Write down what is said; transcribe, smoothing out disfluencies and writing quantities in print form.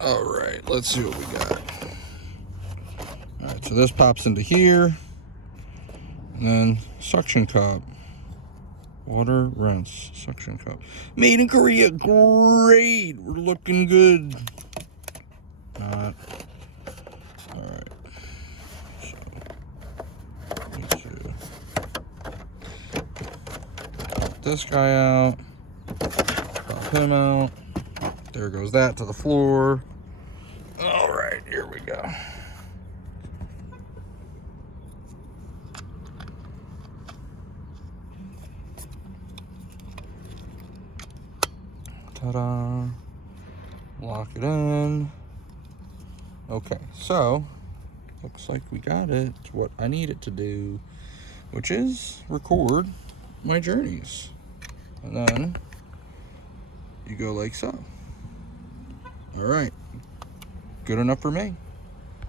All right, let's see what we got. All right, so this pops into here, and then suction cup. Water rinse suction cup. Made in Korea. Great. We're looking good. Not. All right. So need to pop this guy out. Pop him out. There goes that to the floor. All right, here we go. Ta-da. Lock it in. Okay, so looks like we got it. It's what I need it to do, which is record my journeys. And then you go like so. All right, good enough for me.